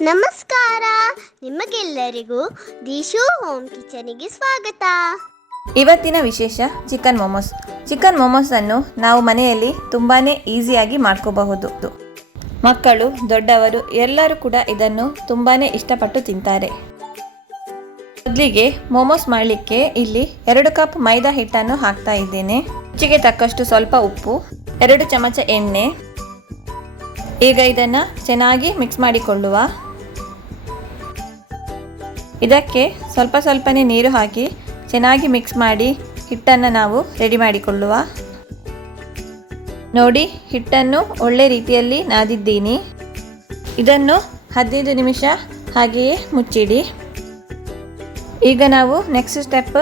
ನಮಸ್ಕಾರ. ನಿಮಗೆಲ್ಲರಿಗೂ ದಿಶು ಹೋಮ್ ಕಿಚನಿಗೆ ಸ್ವಾಗತ. ಇವತ್ತಿನ ವಿಶೇಷ ಚಿಕನ್ ಮೊಮೋಸ್. ಚಿಕನ್ ಮೊಮೋಸನ್ನು ನಾವು ಮನೆಯಲ್ಲಿ ತುಂಬಾ ಈಸಿಯಾಗಿ ಮಾಡ್ಕೋಬಹುದು. ಮಕ್ಕಳು, ದೊಡ್ಡವರು ಎಲ್ಲರೂ ಕೂಡ ಇದನ್ನು ತುಂಬಾ ಇಷ್ಟಪಟ್ಟು ತಿಂತಾರೆ. ಮೊದಲಿಗೆ ಮೊಮೋಸ್ ಮಾಡಲಿಕ್ಕೆ ಇಲ್ಲಿ ಎರಡು ಕಪ್ ಮೈದಾ ಹಿಟ್ಟನ್ನು ಹಾಕ್ತಾ ಇದ್ದೇನೆ. ರುಚಿಗೆ ತಕ್ಕಷ್ಟು ಸ್ವಲ್ಪ ಉಪ್ಪು, ಎರಡು ಚಮಚ ಎಣ್ಣೆ ಈಗ ಇದನ್ನು ಚೆನ್ನಾಗಿ ಮಿಕ್ಸ್ ಮಾಡಿಕೊಳ್ಳುವ. ಇದಕ್ಕೆ ಸ್ವಲ್ಪ ಸ್ವಲ್ಪನೇ ನೀರು ಹಾಕಿ ಚೆನ್ನಾಗಿ ಮಿಕ್ಸ್ ಮಾಡಿ ಹಿಟ್ಟನ್ನು ನಾವು ರೆಡಿ ಮಾಡಿಕೊಳ್ಳುವ. ನೋಡಿ, ಹಿಟ್ಟನ್ನು ಒಳ್ಳೆ ರೀತಿಯಲ್ಲಿ ನಾದಿದ್ದೀನಿ. ಇದನ್ನು ಹದಿನೈದು ನಿಮಿಷ ಹಾಗೆಯೇ ಮುಚ್ಚಿಡಿ. ಈಗ ನಾವು ನೆಕ್ಸ್ಟ್ ಸ್ಟೆಪ್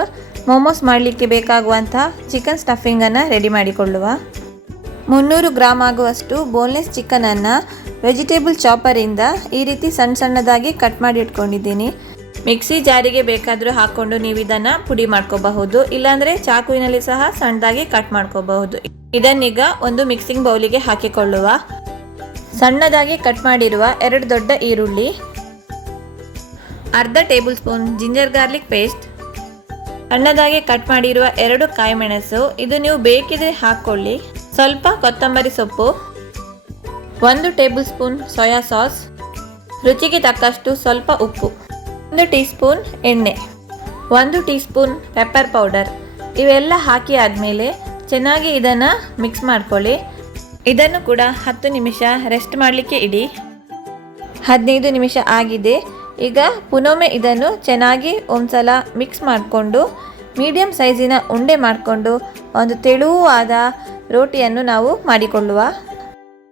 ಮೋಮೋಸ್ ಮಾಡಲಿಕ್ಕೆ ಬೇಕಾಗುವಂಥ ಚಿಕನ್ ಸ್ಟಫಿಂಗನ್ನು ರೆಡಿ ಮಾಡಿಕೊಳ್ಳುವ. ಮುನ್ನೂರು ಗ್ರಾಮ್ ಆಗುವಷ್ಟು ಬೋನ್ಲೆಸ್ ಚಿಕನನ್ನು ವೆಜಿಟೇಬಲ್ ಚಾಪರಿಂದ ಈ ರೀತಿ ಸಣ್ಣ ಸಣ್ಣದಾಗಿ ಕಟ್ ಮಾಡಿ ಇಟ್ಕೊಂಡಿದ್ದೀನಿ. ಮಿಕ್ಸಿ ಜಾರಿಗೆ ಬೇಕಾದರೂ ಹಾಕ್ಕೊಂಡು ನೀವು ಇದನ್ನು ಪುಡಿ ಮಾಡ್ಕೋಬಹುದು, ಇಲ್ಲಾಂದರೆ ಚಾಕುವಿನಲ್ಲಿ ಸಹ ಸಣ್ಣದಾಗಿ ಕಟ್ ಮಾಡ್ಕೋಬಹುದು. ಇದನ್ನೀಗ ಒಂದು ಮಿಕ್ಸಿಂಗ್ ಬೌಲಿಗೆ ಹಾಕಿಕೊಳ್ಳುವ. ಸಣ್ಣದಾಗಿ ಕಟ್ ಮಾಡಿರುವ ಎರಡು ದೊಡ್ಡ ಈರುಳ್ಳಿ, ಅರ್ಧ tablespoon ginger garlic paste ಸಣ್ಣದಾಗಿ ಕಟ್ ಮಾಡಿರುವ ಎರಡು ಕಾಯಿ ಮೆಣಸು ಇದು ನೀವು ಬೇಕಿದ್ರೆ ಹಾಕ್ಕೊಳ್ಳಿ. ಸ್ವಲ್ಪ ಕೊತ್ತಂಬರಿ ಸೊಪ್ಪು, ಒಂದು ಟೇಬಲ್ ಸ್ಪೂನ್ ಸೋಯಾ ಸಾಸ್, ರುಚಿಗೆ ತಕ್ಕಷ್ಟು ಸ್ವಲ್ಪ ಉಪ್ಪು, ಒಂದು ಟೀ ಸ್ಪೂನ್ ಎಣ್ಣೆ, ಒಂದು ಟೀ ಸ್ಪೂನ್ ಪೆಪ್ಪರ್ ಪೌಡರ್ ಇವೆಲ್ಲ ಹಾಕಿ ಆದಮೇಲೆ ಚೆನ್ನಾಗಿ ಇದನ್ನು ಮಿಕ್ಸ್ ಮಾಡ್ಕೊಳ್ಳಿ. ಇದನ್ನು ಕೂಡ ಹತ್ತು ನಿಮಿಷ ರೆಸ್ಟ್ ಮಾಡಲಿಕ್ಕೆ ಇಡಿ. ಹದಿನೈದು ನಿಮಿಷ ಆಗಿದೆ. ಈಗ ಪುನೊಮ್ಮೆ ಇದನ್ನು ಚೆನ್ನಾಗಿ ಒಂದ್ಸಲ ಮಿಕ್ಸ್ ಮಾಡಿಕೊಂಡು ಮೀಡಿಯಮ್ ಸೈಜಿನ ಉಂಡೆ ಮಾಡಿಕೊಂಡು, ಒಂದು ತೆಳುವಾದ ರೋಟಿಯನ್ನು ನಾವು ಮಾಡಿಕೊಳ್ಳುವ.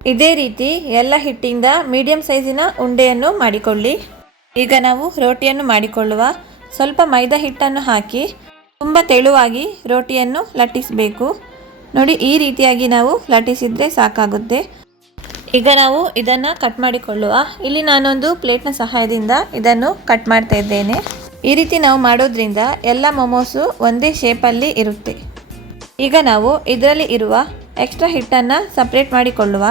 ಇದೇ ರೀತಿ ಎಲ್ಲ ಹಿಟ್ಟಿಂದ ಮೀಡಿಯಮ್ ಸೈಜಿನ ಉಂಡೆಯನ್ನು ಮಾಡಿಕೊಳ್ಳಿ. ಈಗ ನಾವು ರೋಟಿಯನ್ನು ಮಾಡಿಕೊಳ್ಳುವ. ಸ್ವಲ್ಪ ಮೈದಾ ಹಿಟ್ಟನ್ನು ಹಾಕಿ, ತುಂಬ ತೆಳುವಾಗಿ ರೋಟಿಯನ್ನು ಲಟ್ಟಿಸಬೇಕು. ನೋಡಿ, ಈ ರೀತಿಯಾಗಿ ನಾವು ಲಟ್ಟಿಸಿದರೆ ಸಾಕಾಗುತ್ತೆ. ಈಗ ನಾವು ಇದನ್ನು ಕಟ್ ಮಾಡಿಕೊಳ್ಳುವ. ಇಲ್ಲಿ ನಾನೊಂದು ಪ್ಲೇಟ್ನ ಸಹಾಯದಿಂದ ಇದನ್ನು ಕಟ್ ಮಾಡ್ತಾ ಇದ್ದೇನೆ. ಈ ರೀತಿ ನಾವು ಮಾಡೋದ್ರಿಂದ ಎಲ್ಲ ಮೊಮೋಸು ಒಂದೇ ಶೇಪಲ್ಲಿ ಇರುತ್ತೆ. ಈಗ ನಾವು ಇದರಲ್ಲಿ ಇರುವ ಎಕ್ಸ್ಟ್ರಾ ಹಿಟ್ಟನ್ನು ಸಪ್ರೇಟ್ ಮಾಡಿಕೊಳ್ಳುವ.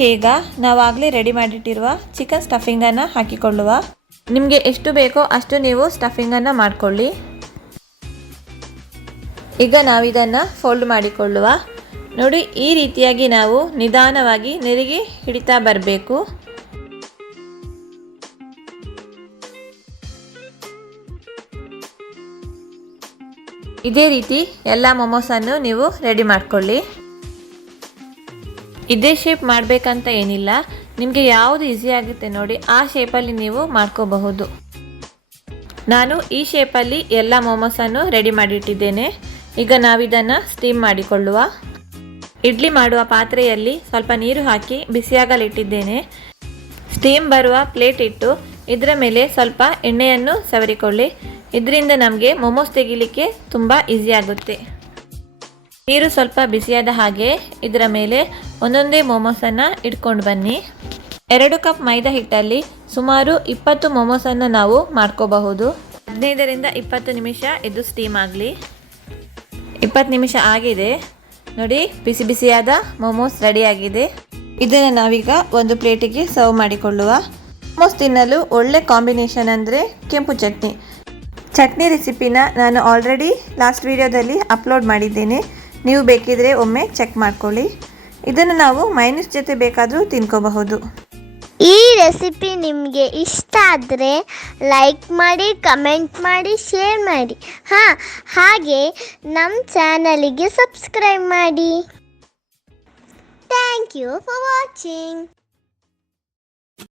ಈಗ ನಾವಾಗಲೇ ರೆಡಿ ಮಾಡಿಟ್ಟಿರುವ ಚಿಕನ್ ಸ್ಟಫಿಂಗನ್ನು ಹಾಕಿಕೊಳ್ಳುವ. ನಿಮಗೆ ಎಷ್ಟು ಬೇಕೋ ಅಷ್ಟು ನೀವು ಸ್ಟಫಿಂಗನ್ನು ಮಾಡಿಕೊಳ್ಳಿ. ಈಗ ನಾವಿದನ್ನು ಫೋಲ್ಡ್ ಮಾಡಿಕೊಳ್ಳುವ. ನೋಡಿ, ಈ ರೀತಿಯಾಗಿ ನಾವು ನಿಧಾನವಾಗಿ ನೆರಿಗೆ ಹಿಡಿತಾ ಬರಬೇಕು. ಇದೇ ರೀತಿ ಎಲ್ಲ ಮೊಮೋಸನ್ನು ನೀವು ರೆಡಿ ಮಾಡ್ಕೊಳ್ಳಿ. ಇದೇ ಶೇಪ್ ಮಾಡಬೇಕಂತ ಏನಿಲ್ಲ. ನಿಮಗೆ ಯಾವುದು ಈಸಿ ಆಗುತ್ತೆ ನೋಡಿ, ಆ ಶೇಪಲ್ಲಿ ನೀವು ಮಾಡ್ಕೋಬಹುದು. ನಾನು ಈ ಶೇಪಲ್ಲಿ ಎಲ್ಲ ಮೊಮೋಸನ್ನು ರೆಡಿ ಮಾಡಿಟ್ಟಿದ್ದೇನೆ. ಈಗ ನಾವಿದನ್ನು ಸ್ಟೀಮ್ ಮಾಡಿಕೊಳ್ಳುವ. ಇಡ್ಲಿ ಮಾಡುವ ಪಾತ್ರೆಯಲ್ಲಿ ಸ್ವಲ್ಪ ನೀರು ಹಾಕಿ ಬಿಸಿಯಾಗಲಿಟ್ಟಿದ್ದೇನೆ. ಸ್ಟೀಮ್ ಬರುವ ಪ್ಲೇಟ್ ಇಟ್ಟು ಇದರ ಮೇಲೆ ಸ್ವಲ್ಪ ಎಣ್ಣೆಯನ್ನು ಸವರಿಕೊಳ್ಳಿ. ಇದರಿಂದ ನಮಗೆ ಮೊಮೋಸ್ ತೆಗಿಲಿಕ್ಕೆ ತುಂಬ ಈಸಿ ಆಗುತ್ತೆ. ನೀರು ಸ್ವಲ್ಪ ಬಿಸಿಯಾದ ಹಾಗೆ ಇದರ ಮೇಲೆ ಒಂದೊಂದೇ ಮೊಮೋಸನ್ನು ಇಟ್ಕೊಂಡು ಬನ್ನಿ. ಎರಡು ಕಪ್ ಮೈದಾ ಹಿಟ್ಟಲ್ಲಿ ಸುಮಾರು ಇಪ್ಪತ್ತು ಮೊಮೋಸನ್ನು ನಾವು ಮಾಡ್ಕೋಬಹುದು. ಹದಿನೈದರಿಂದ ಇಪ್ಪತ್ತು ನಿಮಿಷ ಇದು ಸ್ಟೀಮ್ ಆಗಲಿ. ಇಪ್ಪತ್ತು ನಿಮಿಷ ಆಗಿದೆ. ನೋಡಿ, ಬಿಸಿ ಬಿಸಿಯಾದ ಮೊಮೋಸ್ ರೆಡಿಯಾಗಿದೆ. ಇದನ್ನು ನಾವೀಗ ಒಂದು ಪ್ಲೇಟಿಗೆ ಸರ್ವ್ ಮಾಡಿಕೊಳ್ಳುವ. ಮೊಮೋಸ್ ತಿನ್ನಲು ಒಳ್ಳೆ ಕಾಂಬಿನೇಷನ್ ಅಂದರೆ ಕೆಂಪು ಚಟ್ನಿ. ಚಟ್ನಿ ರೆಸಿಪಿನ ನಾನು ಆಲ್ರೆಡಿ ಲಾಸ್ಟ್ ವಿಡಿಯೋದಲ್ಲಿ ಅಪ್ಲೋಡ್ ಮಾಡಿದ್ದೇನೆ. ನೀವು ಬೇಕಿದ್ರೆ ಒಮ್ಮೆ ಚೆಕ್ ಮಾಡ್ಕೊಳ್ಳಿ. ಇದನ್ನು ನಾವು ಮೈನಸ್ ಜೊತೆ ಬೇಕಾದರೂ ತಿನ್ಕೋಬಹುದು. ಈ ರೆಸಿಪಿ ನಿಮಗೆ ಇಷ್ಟ ಆದರೆ ಲೈಕ್ ಮಾಡಿ ಕಮೆಂಟ್ ಮಾಡಿ ಶೇರ್ ಮಾಡಿ. ಹಾಂ, ಹಾಗೆ ನಮ್ಮ ಚಾನಲಿಗೆ ಸಬ್ಸ್ಕ್ರೈಬ್ ಮಾಡಿ. Thank you for watching